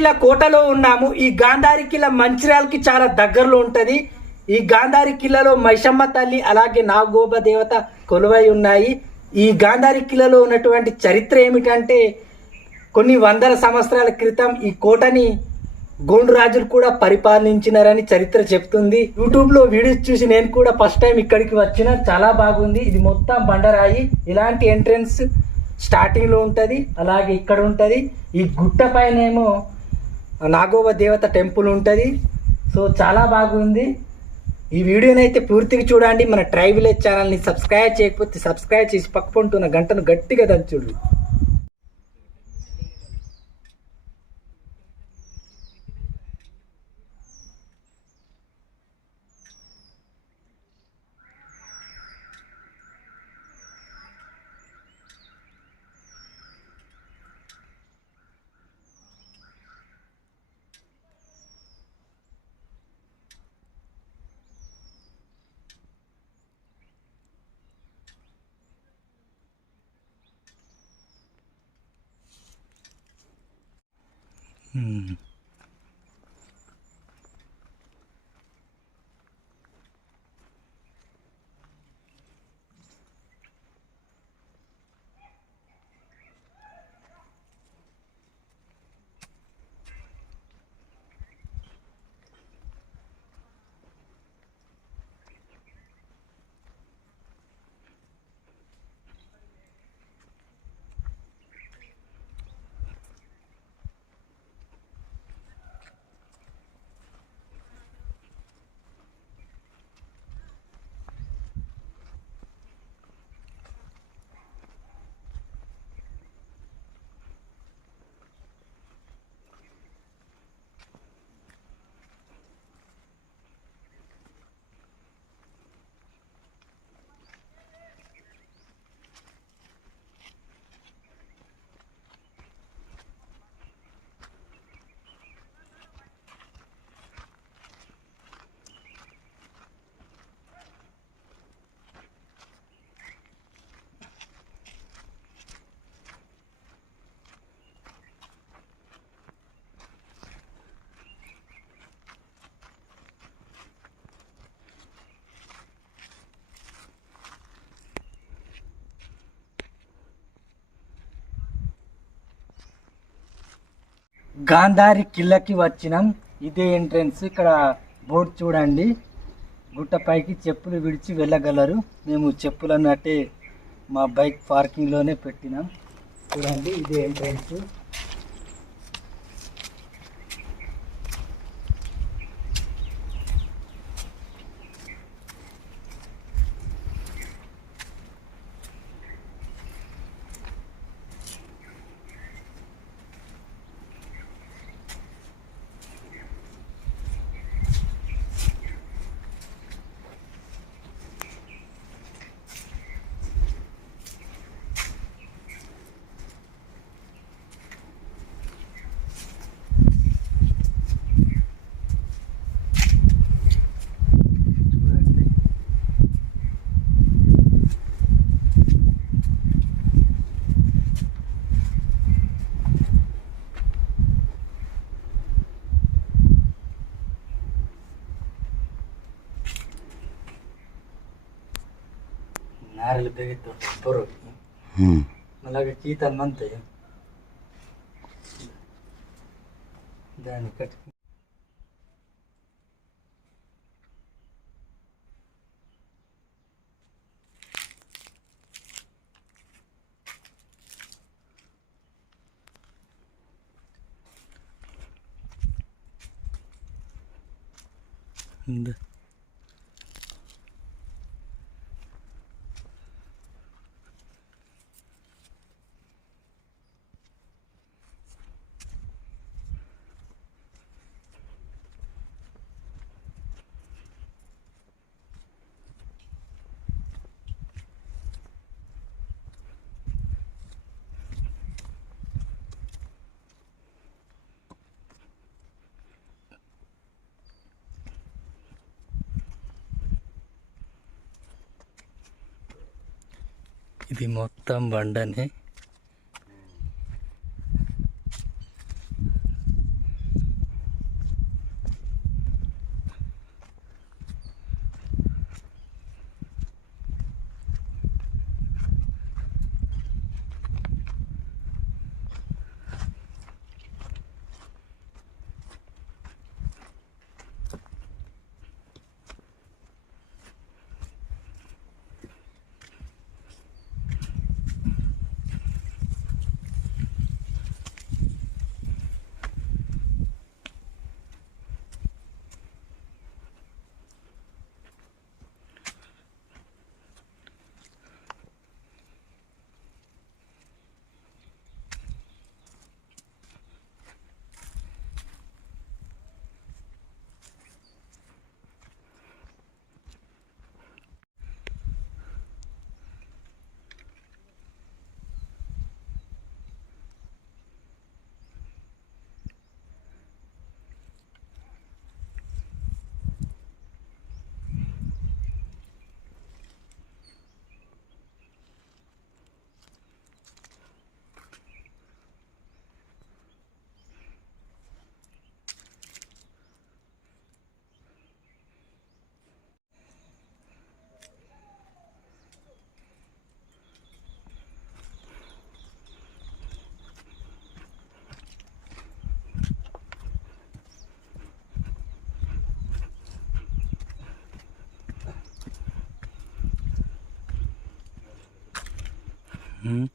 గాంధారి కిల్ల కోటలో ఉన్నాము. ఈ గాంధారి కిల్ల మంచిర్యాలకి చాలా దగ్గరలో ఉంటుంది. ఈ గాంధారి కిల్లలో మైషమ్మ తల్లి అలాగే నాగోబ దేవత కొలువై ఉన్నాయి. ఈ గాంధారి కిల్లలో ఉన్నటువంటి చరిత్ర ఏమిటంటే కొన్ని వందల సంవత్సరాల క్రితం ఈ కోటని గోండు రాజులు కూడా పరిపాలించినారని చరిత్ర చెప్తుంది. యూట్యూబ్లో వీడియోస్ చూసి నేను కూడా ఫస్ట్ టైం ఇక్కడికి వచ్చిన. చాలా బాగుంది. ఇది మొత్తం బండరాయి. ఇలాంటి ఎంట్రన్స్ స్టార్టింగ్లో ఉంటుంది. అలాగే ఇక్కడ ఉంటుంది. ఈ గుట్ట పైనేమో నాగోబ దేవత టెంపుల్ ఉంటుంది. సో చాలా బాగుంది. ఈ వీడియోని అయితే పూర్తిగా చూడండి. మన ట్రైవిలేజ్ ఛానల్ని సబ్స్క్రైబ్ చేయకపోతే సబ్స్క్రైబ్ చేసి పక్కపంటున్న గంటను గట్టిగా దంచుడు. Hmm. గాంధారి కిల్లకి వచ్చినాం. ఇదే ఎంట్రన్స్ ఇక్కడ బోర్డు చూడండి. గుట్టపైకి చెప్పులు విడిచి వెళ్ళగలరు. మేము చెప్పులు అన్నట్టే మా బైక్ పార్కింగ్లోనే పెట్టినాం. చూడండి ఇదే ఎంట్రన్స్. राहिलं तर येतो बरोबर मला काय की तर म्हणतोय दाणे कट இந்த ఇది మొత్తం బండనే. Mm-hmm.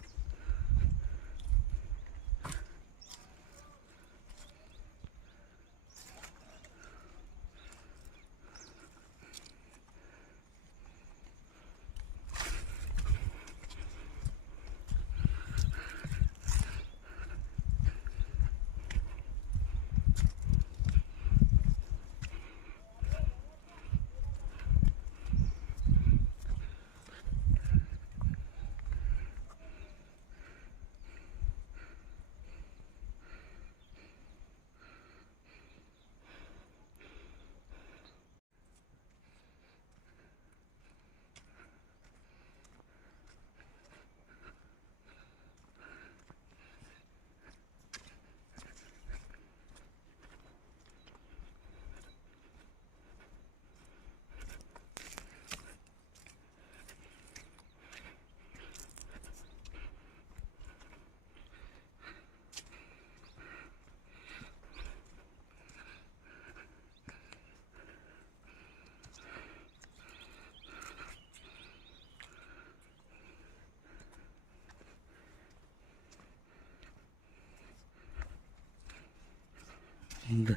ఉంది.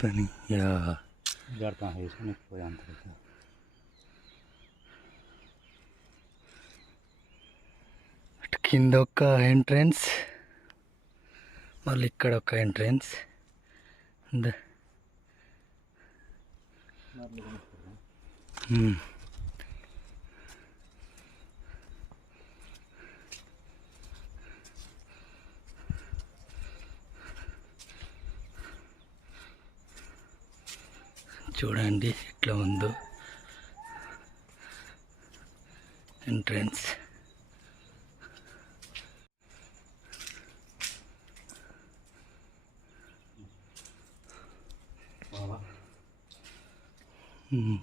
धनिया जड़ता है इसमें कोई अंतर नहीं అటు కింద ఒక ఎంట్రన్స్ మళ్ళీ ఇక్కడ ఒక ఎంట్రన్స్ ద- చూడండి ఎట్లా ఉందో. ఎంట్రన్స్ మ్మ్.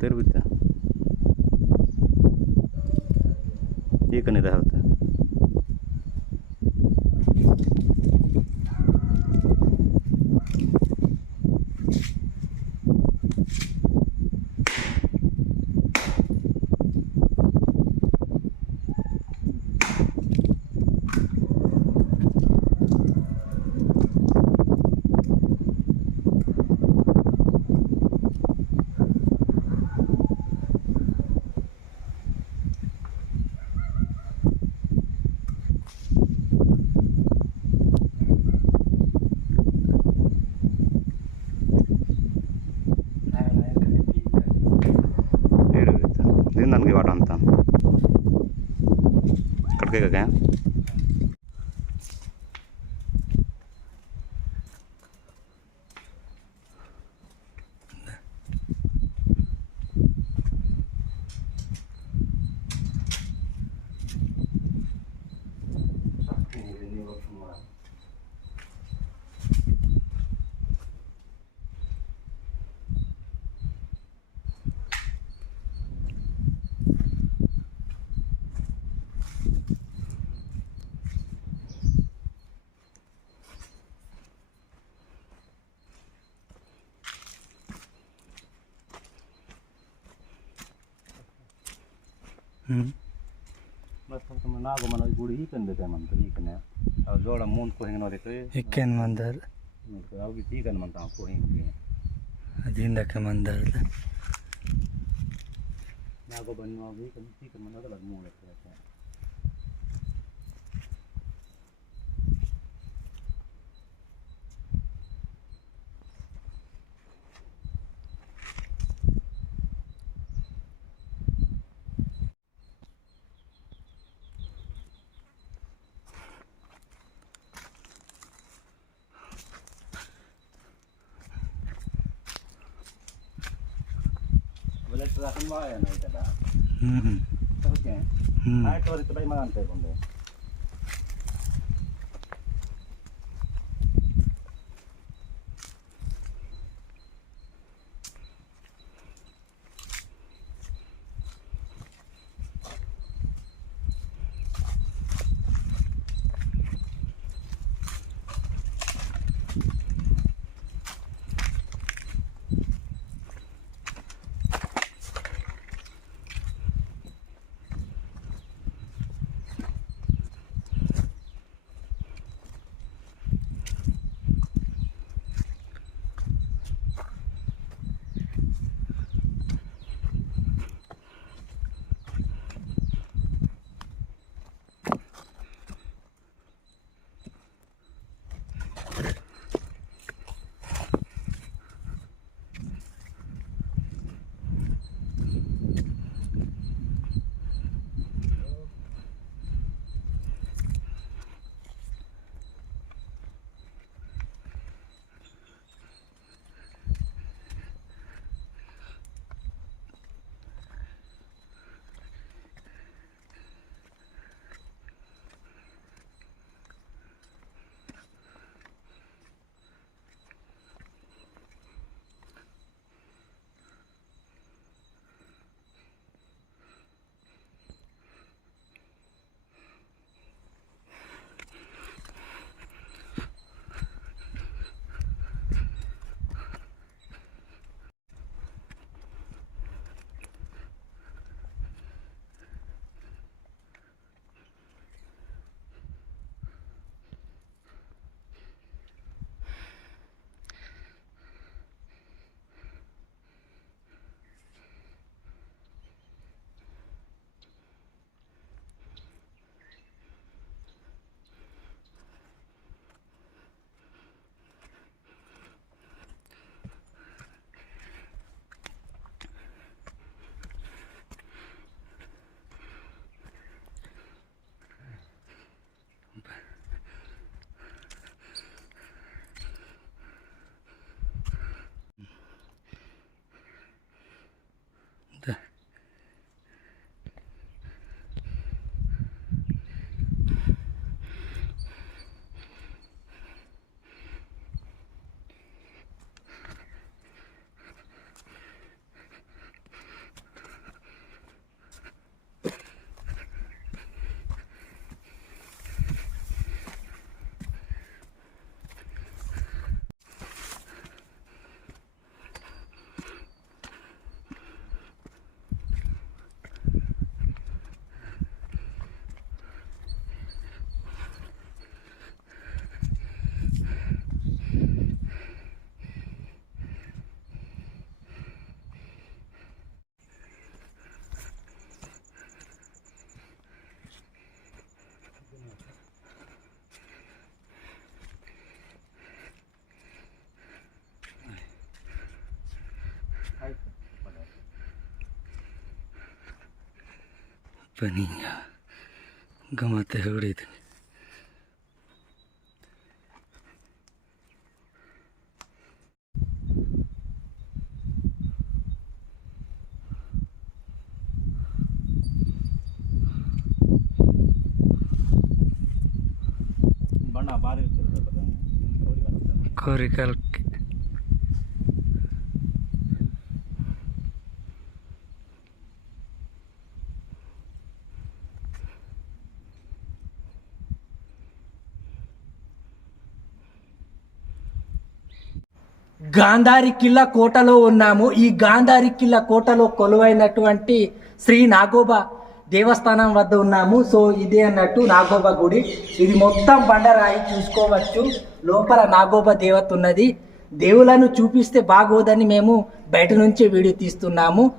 तेर बिता ये कने रहा होता cái kia cả cá bus ತಮ್ಮ ನಾಗ ಮನ ಗುಡಿ ಈ ಕಂದ ಬೇಕ ಮಂತ ಈ ಕನ್ಯ ಅವ ಜೋಡ ಮೂನ್ ಕೋ ಹಿಂಗ ನೋಡಿಕ್ರಿ ಇಕ್ಕೇನ್ ಮಂದರ್ ಅವ್ಗೆ ಈ ಕನ್ ಮಂತ ಕೋ ಹಿಂಗ ಅದಿಂದಕ್ಕೆ ಮಂದರ್ ನಾಗ ಬನ್ನಿ ಈ ಕನ್ ಈ ಕನ್ ಮಂದಲ್ಲ ಅದು ಮೂಲ రాకుండా ఆయన ఇక్కడ ఓకే ఆయన టోర్ ఇతడై మా అంతే ಸ್ಪಿನ್ನಿಂಗ್ ಗಮತ ಹೊಡಿತೀನಿ ಕೋರಿಕಲ್ గాంధారి కిల్లా కోటలో ఉన్నాము. ఈ గాంధారి కిల్లా కోటలో కొలువైనటువంటి శ్రీ నాగోబా దేవస్థానం వద్ద ఉన్నాము. సో ఇదే అన్నట్టు నాగోబా గుడి. ఇది మొత్తం బండరాయి చూసుకోవచ్చు. లోపల నాగోబా దేవత ఉన్నది. దేవులను చూపిస్తే బాగోదని మేము బయట నుంచే వీడియో తీస్తున్నాము.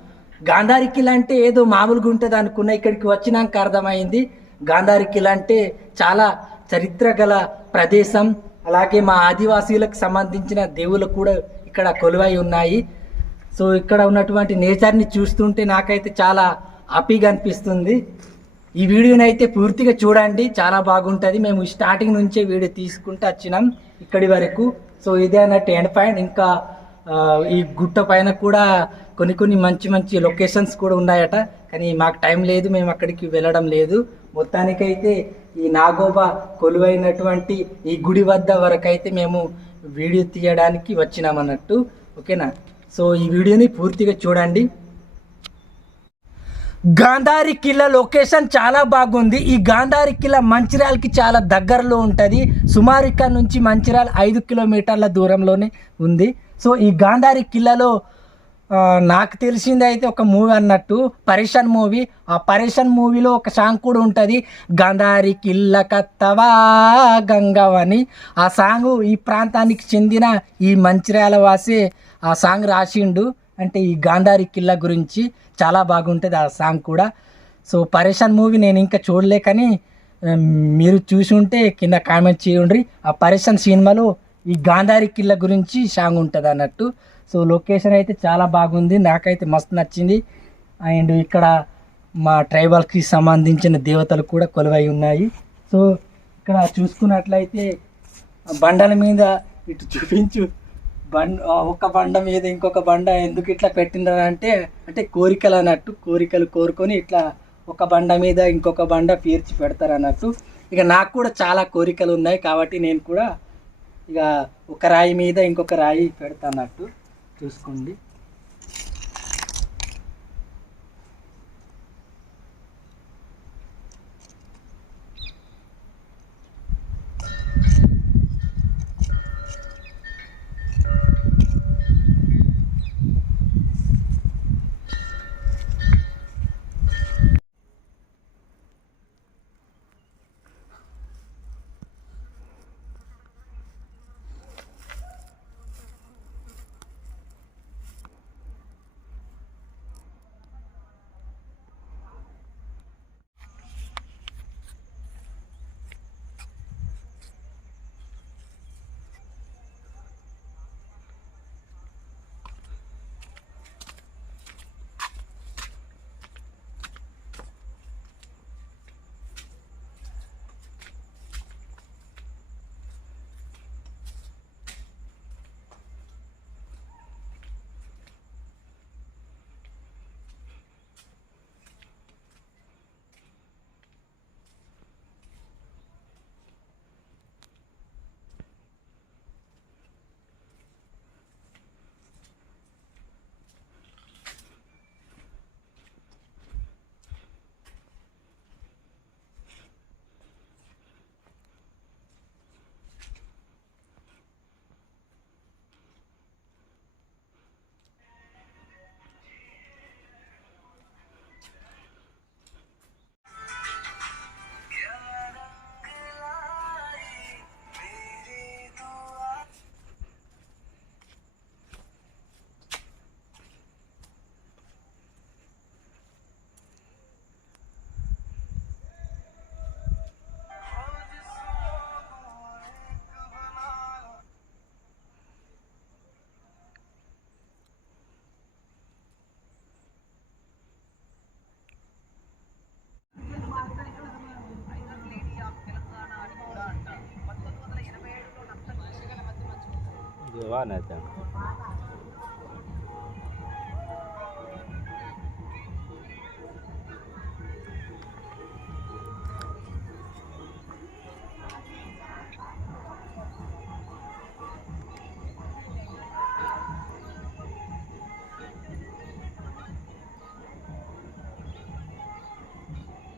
గాంధారి కిల్లా అంటే ఏదో మామూలుగా ఉంటుంది అనుకున్న ఇక్కడికి వచ్చినాక అర్థమైంది. గాంధారి కిల్లా అంటే చాలా చరిత్ర గల ప్రదేశం. అలాగే మా ఆదివాసీలకు సంబంధించిన దేవుళ్ళు కూడా ఇక్కడ కొలువై ఉన్నాయి. సో ఇక్కడ ఉన్నటువంటి నేచర్ని చూస్తుంటే నాకైతే చాలా హ్యాపీగా అనిపిస్తుంది. ఈ వీడియోని అయితే పూర్తిగా చూడండి చాలా బాగుంటుంది. మేము స్టార్టింగ్ నుంచే వీడియో తీసుకుంటూ వచ్చినాం ఇక్కడి వరకు. సో ఇదే అన్నట్టు ఎండ్ పాయింట్. ఇంకా ఈ గుట్ట పైన కూడా కొన్ని కొన్ని మంచి మంచి లొకేషన్స్ కూడా ఉన్నాయట. కానీ మాకు టైం లేదు మేము అక్కడికి వెళ్ళడం లేదు. మొత్తానికైతే ఈ నాగోబా కొలువైనటువంటి ఈ గుడి వద్ద వరకైతే మేము వీడియో తీయడానికి వచ్చినామన్నట్టు ఓకేనా? సో ఈ వీడియోని పూర్తిగా చూడండి. గాంధారి కిల్ల లొకేషన్ చాలా బాగుంది. ఈ గాంధారి కిల్ల మంచిర్యాలకి చాలా దగ్గరలో ఉంటుంది. సుమారు ఇక్కడ నుంచి మంచిర్యాల ఐదు కిలోమీటర్ల దూరంలోనే ఉంది. సో ఈ గాంధారి కిల్లలో నాకు తెలిసింది అయితే ఒక మూవీ అన్నట్టు పరేషన్ మూవీ. ఆ పరేషన్ మూవీలో ఒక సాంగ్ కూడా ఉంటుంది. గాంధారి కిల్ల కత్తవా గంగవని. ఆ సాంగ్ ఈ ప్రాంతానికి చెందిన ఈ మంచిర్యాల వాసి ఆ సాంగ్ రాసిండు. అంటే ఈ గాంధారి కిల్ల గురించి చాలా బాగుంటుంది ఆ సాంగ్ కూడా. సో పరేషన్ మూవీ నేను ఇంకా చూడలే కానీ మీరు చూసి ఉంటే కింద కామెంట్ చేయండి. ఆ పరేషన్ సినిమాలో ఈ గాంధారి కిల్ల గురించి సాంగ్ ఉంటుంది అన్నట్టు సో లొకేషన్ అయితే చాలా బాగుంది. నాకైతే మస్తు నచ్చింది. అండ్ ఇక్కడ మా ట్రైబల్కి సంబంధించిన దేవతలు కూడా కొలువై ఉన్నాయి. సో ఇక్కడ చూసుకున్నట్లయితే బండల మీద ఇటు చూపించు. బండ ఒక బండ మీద ఇంకొక బండ ఎందుకు ఇట్లా పెట్టిందంటే అంటే కోరికలు అన్నట్టు కోరికలు కోరుకొని ఇట్లా ఒక బండ మీద ఇంకొక బండ పేర్చి పెడతారు అన్నట్టు. ఇక నాకు కూడా చాలా కోరికలు ఉన్నాయి కాబట్టి నేను కూడా ఇక ఒక రాయి మీద ఇంకొక రాయి పెడతా అన్నట్టు. చూసుకోండి. વાના હતા